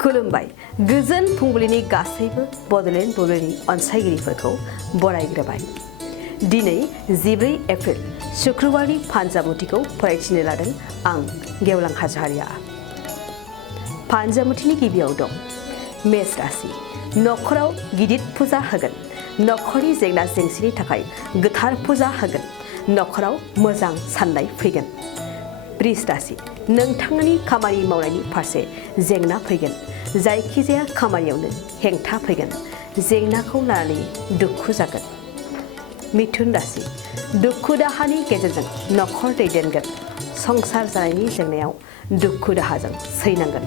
खुलुमबाय गोजोन फुंबिलिनि गासैबो बडलेण्ड बुब्लिनि अनसायगिरिफोरखौ बरायग्रोबाय। दिनै 14 एप्रिल शुक्रबारनि फानजामुथिखौ फरायथिनो लादों आं गेवलां हाज'हारिया। फानजामुथिनि गिबियाव दं मेष राशि। नखराव गिदिर फुजा होगोन। नखरनि जेंना जेंसिनि थाखाय गोथार फुजा होगोन। नखराव मोजां साननाय फैगोन। वृष राशि। नोंथांनि खामानि मावनायनि फारसे जेंना फैगोन। जायखिजाया खामानियावनो हेंथा फैगोन। जेंनाखौ लानानै दुखु जागोन। मिथुन राशि। दुखु दाहानि गेजेरजों नखर दैदेनगोन। संसार जानायनि जेंनायाव दुखु दाहाजों सैनांगोन।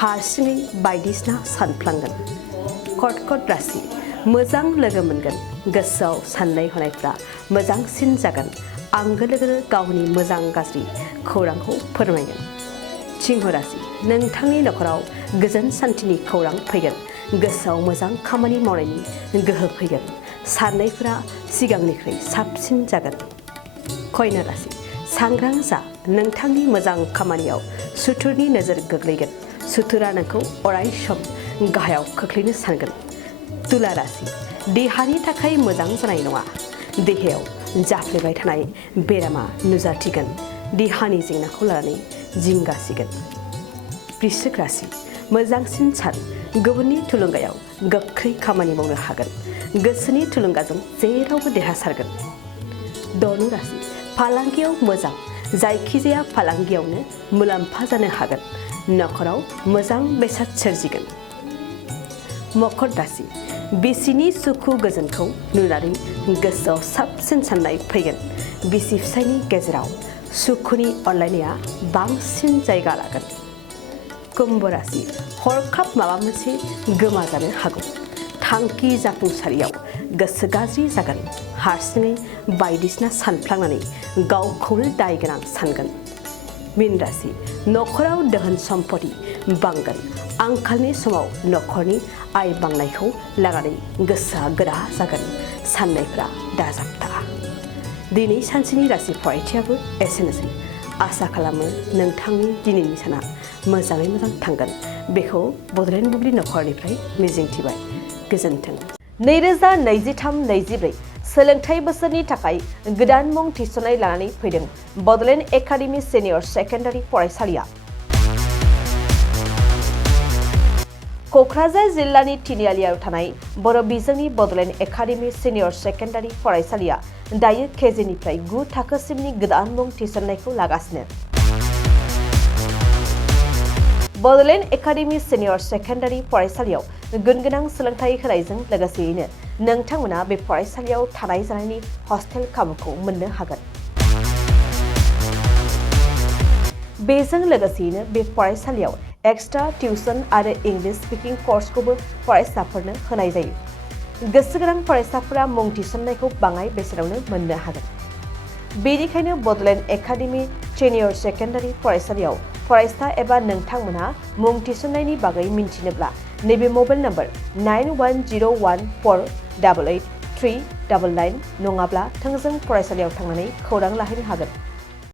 हारसिङै बायदिसिना सानफ्लांगोन। कर्कट राशि। मोजां लोगो मोनगोन। गोसोआव साननाय हनायफ्रा मोजांसिन जागोन। आंगो लोगोनो गावनि मोजां गाज्रि खौरांखौ फोरमायगोन। सिंह राशि। नोंथांनि नखराव गोजोन सान्थिनि खौरां फैगोन। गोसोआव मोजां खामानि मावनायनि गोहो फैगोन। साननायफोरा सिगांनिख्रुइ साबसिन जागोन। कन्या राशि। सांग्रां जा। नोंथांनि मोजां खामानियाव सुथुरनि नोजोर गोग्लैगोन। सुथुरा नोंखौ अराय सम गाहायाव खोख्लैनो सानगोन। तुला राशि। देहानि थाखाय मोजां जानाय नङा। देहायाव जाफ्लेबाय थानाय बेरामा नुजाथिगोन। देहानि जेंनाखौ लानानै जिंगासिगोन। वृश्चिक राशि। मोजांसिन सान। गुबुननि थुलुंगायाव गोख्रै खामानि मावनो हागोन। गोसोनि थुलुंगाजों जेरावबो देरहासारगोन। धनु राशि। फालांगियाव मोजां। जायखिजाया फालांगियावनो मुलाम्फा जानो हागोन। नखराव मोजां बेसाद सोरजिगोन। मकर राशि। बिसिनि सुखु गोजोनखौ नुनानै गोसोआव साबसिन साननाय फैगोन। बिसि फिसायनि गेजेराव सुखुनि अनलायनाया बांसिन जायगा लागोन। कुम्भ राशि। हरखाब माबा मोनसे गोमाजानो हागौ। थांखि जाफुंसारियाव गोसो गाज्रि जागोन। हारसिङै बायदिसिना सानफ्लांनानै गावखौनो दाय गोनां सानगोन। मीन राशि। नखराव दोहोन सम्पति बांगोन। आंखालनि समाव नखरनि आय बांनायखौ लानानै गोसोआ गोरा जागोन। साननायफ्रा दाजाबथा। दिनै सानसेनि राशि फरायथियाबो एसेनोसै। आसा खालामो नोंथांनि दिनैनि साना मोजाङै मोजां थांगोन। बेखौ बडलेण्ड बुब्लि नखरनिफ्राय मिजिंथिबाय। गोजोन्थों। 2023-24 सोलोंथाइ बोसोरनि थाखाय गोदान मुं थिसननाय लानानै फैदों बडलेण्ड एकाडेमि सिनियर सेकेन्डारि फरायसालिया। क'क्राझार जिल्लानि तिनिआलियाव थानाय बर' बिजोंनि बडलेण्ड एकाडेमि सिनियर सेकेन्डारि फरायसालिया दायो केजिनिफ्राय 9 थाखोसिमनि गोदान मुं थिसननायखौ लागासिनो। बडलेण्ड एकाडेमि सिनियर सेकेन्डारि फरायसालियाव गुनगोनां सोलोंथाइ होनायजों लोगोसेयैनो नोंथांमोना बे फरायसालियाव थानाय जानायनि हस्टेल खाबुखौ मोननो हागोन। बेजों लोगोसेयैनो बे फरायसालियाव एक्सट्रा टिउसन आरो इंलिश स्पिकिं कर्सखौबो फरायसाफोरनो होनाय जायो। गोसो गोनां फरायसाफोरा मुं थिसननायखौ बाङाय बेसेनावनो मोननो हागोन। बेनिखायनो बडलेण्ड एकाडेमि सिनियर सेकेन्डारि फरायसालियाव फरायसा एबा नोंथांमोनहा मुं थिसननायनि बागै मिन्थिनोब्ला नैबे मबाइल नम्बर 9101488399 नङाब्ला थोंजों फरायसालियाव थांनानै खौरां लाहैनो हागोन।